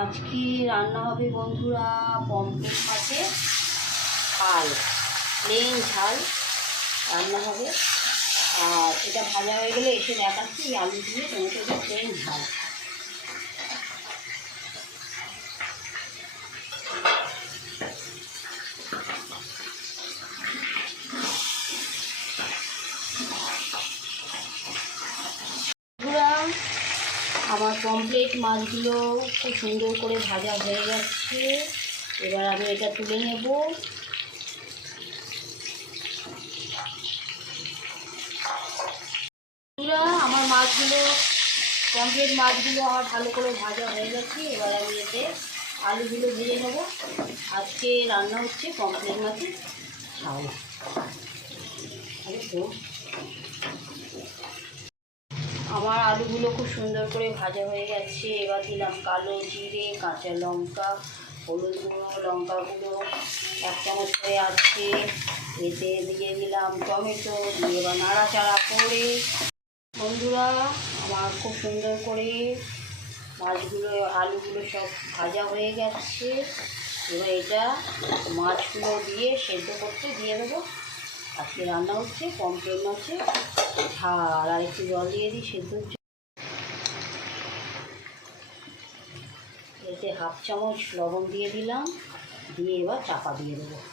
আজকে রান্না হবে বন্ধুরা পমফ্রেট মাছের ঝাল, প্লেন ঝাল রান্না হবে। আর এটা ভাজা হয়ে গেলে এসে দেখাচ্ছি আলু দিয়ে টমেটো দিয়ে প্লেন ঝাল। আমার পমফ্রেট মাছগুলো খুব সুন্দর করে ভাজা হয়ে যাচ্ছে। এবার আমি এটা তুলে নেব। আমার মাছগুলো পমফ্রেট মাছগুলো আমার ভালো করে ভাজা হয়ে গেছে। এবার আমি এতে আলুগুলো ভেজে নেব। আজকে রান্না হচ্ছে পমফ্রেট মাছের ঝাল। আমার আলুগুলো খুব সুন্দর করে ভাজা হয়ে গেছে। এবার দিলাম কালো জিরে, কাঁচা লঙ্কা, হলুদ গুঁড়ো, লঙ্কা গুঁড়ো 1 চামচ করে আছে। এতে দিয়ে দিলাম টমেটো, দিয়ে এবার নাড়াচাড়া করে বন্ধুরা আমার খুব সুন্দর করে মাছগুলো আলুগুলো সব ভাজা হয়ে গেছে। এবার এটা মাছগুলো দিয়ে সেদ্ধ করতে দিয়ে দেবো। আজকে রান্না হচ্ছে পমফ্রেট মাছের ঝাল। আর একটু জল দিয়ে দিই সেদ্ধ। এতে 1/2 চামচ লবণ দিয়ে দিলাম, দিয়ে এবার চাপা দিয়ে দেবো।